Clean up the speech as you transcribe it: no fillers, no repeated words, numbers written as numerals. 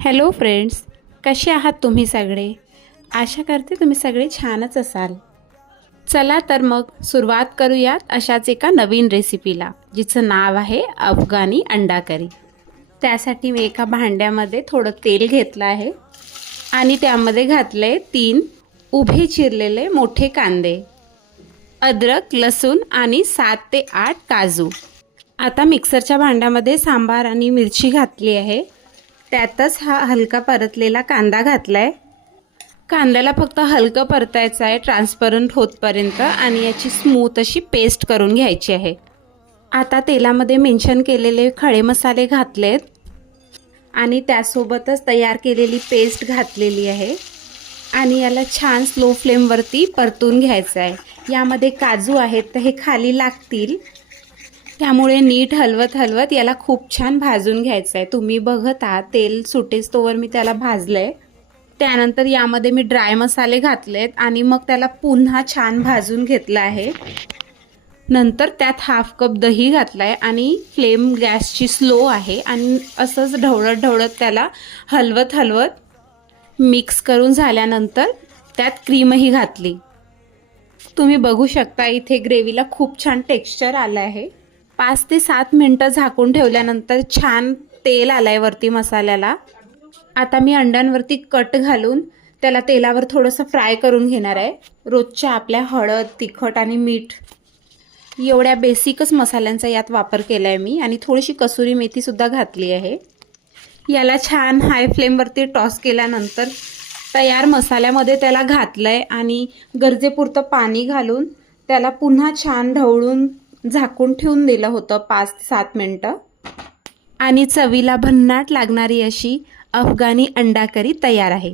Hello friends, कसे आहात तुम्ही सगळे? आशा करते तुम्ही सगळे छानच असाल. चला तर मग सुरुवात करूयात अशाच एका नवीन रेसिपीला, जिचं नाव आहे अफगाणी अंडा करी. त्यासाठी मी एका भांड्यामध्ये थोडं तेल घेतलं आहे आणि त्यामध्ये घातले 3 उभे चिरलेले मोठे कांदे, अद्रक, लसूण आणि 7 ते 8 काजू. आता मिक्सरच्या भांड्यामध्ये सांबार आणि मिरची घातली आहे. त्यातच हा हलका परतलेला कांदा घातलाय. कांद्याला फक्त हलकं परतायचं आहे ट्रान्सपरंट होतपर्यंत आणि याची स्मूथ अशी पेस्ट करून घ्यायची आहे. आता तेलामध्ये मेन्शन केलेले खडे मसाले घातलेत आणि त्यासोबतच तयार केलेली पेस्ट घातलेली आहे आणि याला छान स्लो फ्लेमवरती परतून घ्यायचं आहे. यामध्ये काजू आहेत तर हे खाली लागतील, त्यामुळे नीट हलवत हलवत याला खूप छान भाजून घ्यायचं आहे. तुम्ही बघत आहात तेल सुटेस्तोवर मी त्याला भाजलंय. त्यानंतर यामध्ये मी ड्राय मसाले घातलेत आणि मग त्याला पुन्हा छान भाजून घेतलं आहे. नंतर त्यात हाफ कप दही घातलाय आणि फ्लेम गॅसची स्लो आहे आणि असंच ढवळत ढवळत त्याला हलवत हलवत मिक्स करून झाल्यानंतर त्यात क्रीमही घातली. तुम्ही बघू शकता इथे ग्रेव्हीला खूप छान टेक्स्चर आलं आहे. 5 ते 7 मिनटं झाकून ठेवल्यानंतर छान तेल आलंय वरती मसाल्याला. आता मी अंड्यांवरती कट घालून त्याला तेलावर थोडंसं फ्राय करून घेणार आहे. रोजच्या आपल्या हळद, तिखट आणि मीठ एवढ्या बेसिकच मसाल्यांचा यात वापर केला आहे मी आणि थोडीशी कसुरी मेथीसुद्धा घातली आहे. याला छान हाय फ्लेमवरती टॉस केल्यानंतर तयार मसाल्यामध्ये त्याला घातलं आहे आणि गरजेपुरतं पाणी घालून त्याला पुन्हा छान ढवळून झाकून ठेवून दिलं होतं 5 ते 7 मिनटं आणि चवीला भन्नाट लागणारी अशी अफगाणी अंडा करी तयार आहे.